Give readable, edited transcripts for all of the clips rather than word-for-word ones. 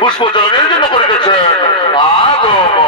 পুষ্পচয়নের জন্য করিতেছেন আগমন।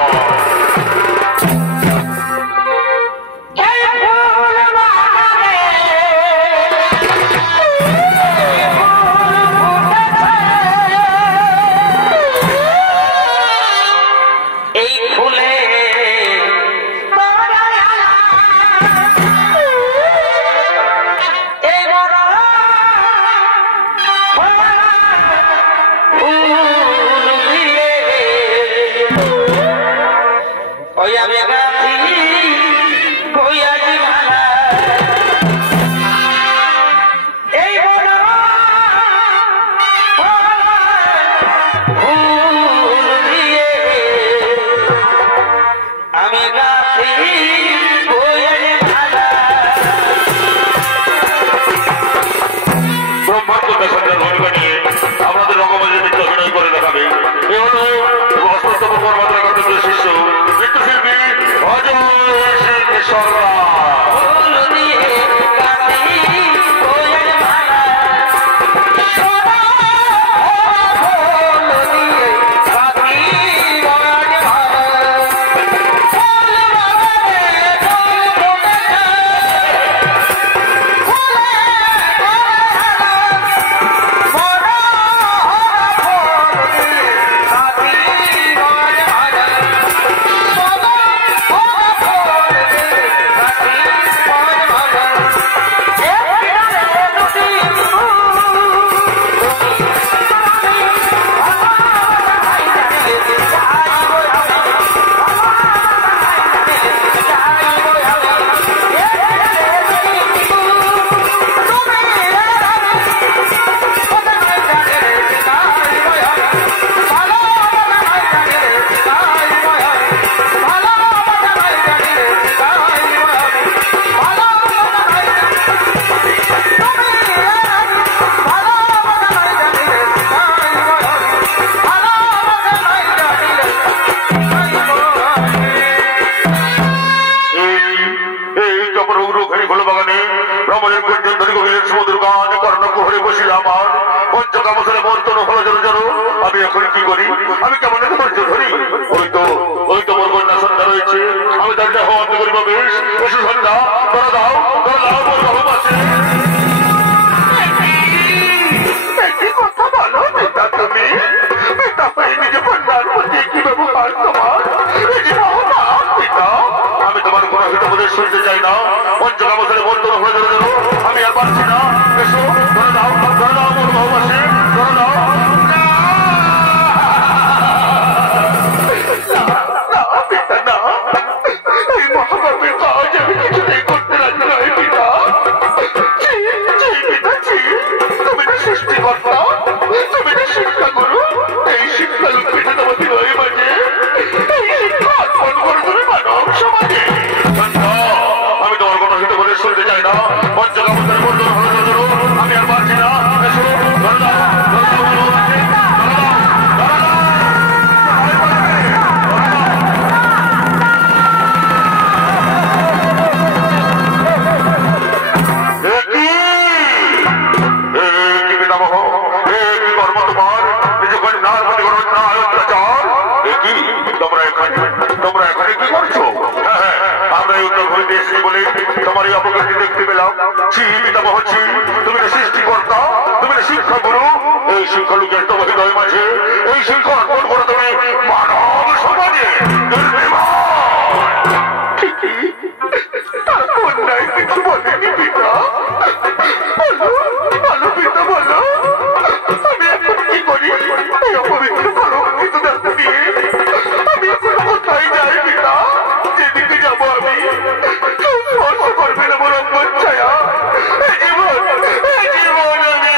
করবে না বরং ছায়া জীবন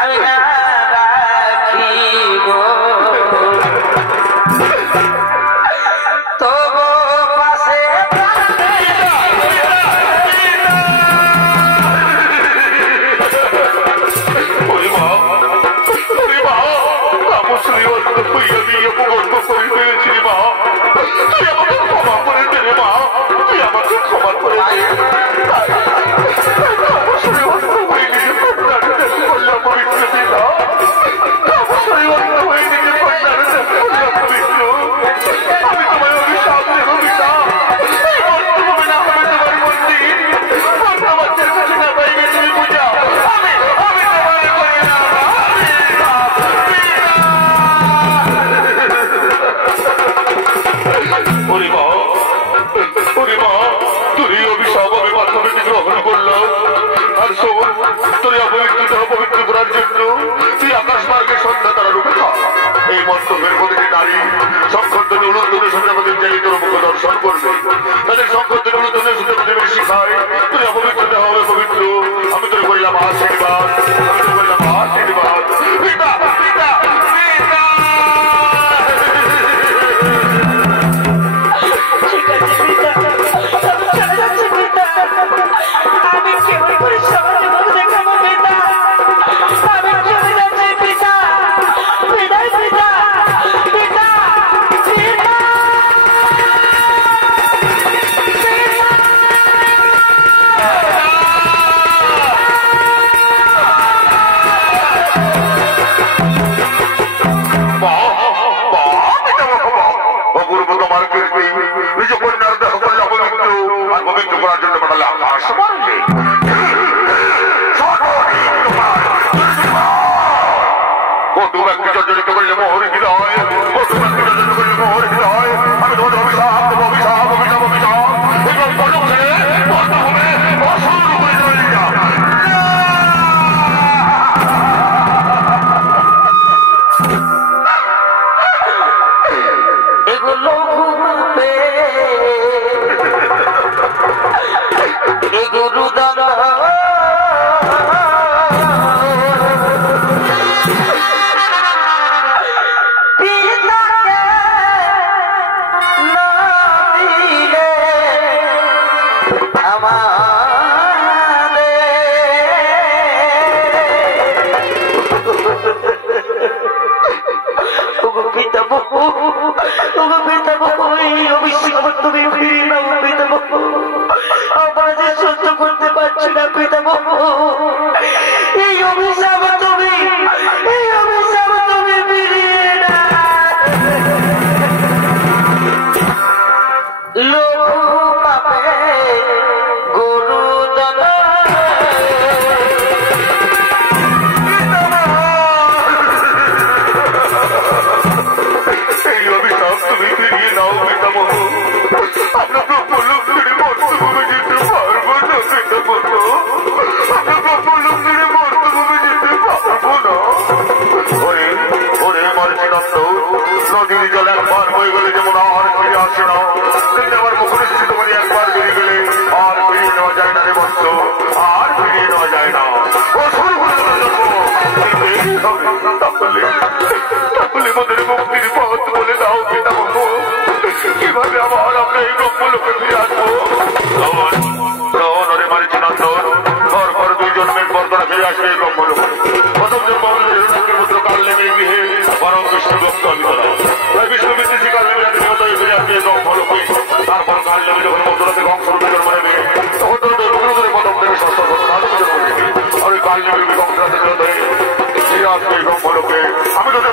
আমি না রাখিব তবু পাশে ক্ষমা করে দর্শন করবে তাদের সংকটের উলুধ্বনির সাথে প্রতিবেশী শিখায় তুই অপবিত্রতা হবে পবিত্র আমি তোর করলাম আশীর্বাদ আমি তোর করলাম আশীর্বাদ পিতা পিতা পিতা আমি কেমন করে সমাজে মতো দেখাবো পিতা আমি চলে যাচ্ছি পিতা পিতা পিতা পিতা পিতা অপূর্ব তোমার কীর্তি নিজ কন্যার দেহ করলে অপবিত্র আর পবিত্র করার জন্য পাঠালে আকাশ মারবে কটু ব্যক্তি জর্জরিত করলে মোহর হৃদয় কটু ব্যক্তি জর্জরিত করলে মোহর হৃদয় আমি তোমাদের অভিশাপ দেবো অভিশাপ অভিশাপ অভিশাপ এবং পদক ছেড়ে বন্ধ হবে অসুর হয়ে চলে যা এগুলো ঘুমবে এগুলো দাদা তুমি ফিরে নাও পিতামহ আমরা যে সহ্য করতে পারছি না পিতামহ এই অভিশাপ তুমি ফিরিয়ে না লোক পাপে গুরু দাদা এই অভিশাপ তুমি ফিরিয়ে নাও পিতামহ আমরা প্রফুল্লক ছেড়ে মর্তভূমে যেতে পারবো না পিতামহ আমরা প্রফুল্লক ছেড়ে মর্তভূমে যেতে পারবো না ওরে ওরে মর্জিনন্দ নদীর জল একবার বয়ে গেলে যেমন আর ফিরে আসে না তেমনি আমার মুখনিশ্চিত করে একবার বেরিয়ে গেলে আর ফিরিয়ে নেওয়া যায় না রে বৎস আর ফিরিয়ে নেওয়া যায় না ও শুরু করে তাহলে মোদের মুক্তির পথ বলে দাও পিতামহ কিভাবে আবার আমরা এই ব্রহ্মলোকে ফিরে আসবো রে মারিচিনন্দন ঘর ঘর 2 জন্মের পর তারা ফিরে আসবে এই ব্রহ্মলোকে প্রথম জন্ম আমাদের হিরণ্যকের পুত্র কালনেমির গৃহে বরং বিষ্ণু ভক্ত আমি করা তাই বিষ্ণু বিদ্বেষী কালনেমির আত্মীয়তা ফিরে আসবে এই ব্রহ্মলোকে তারপর কালনেমি যখন মধ্যরাতে কংসরূপে জন্ম নেবে তখন তো প্রথম থেকে ষষ্ঠ আর ওই কালনেমির কংসরাতে ফিরে আসবে এই ব্রহ্মলোকে আমি তোকে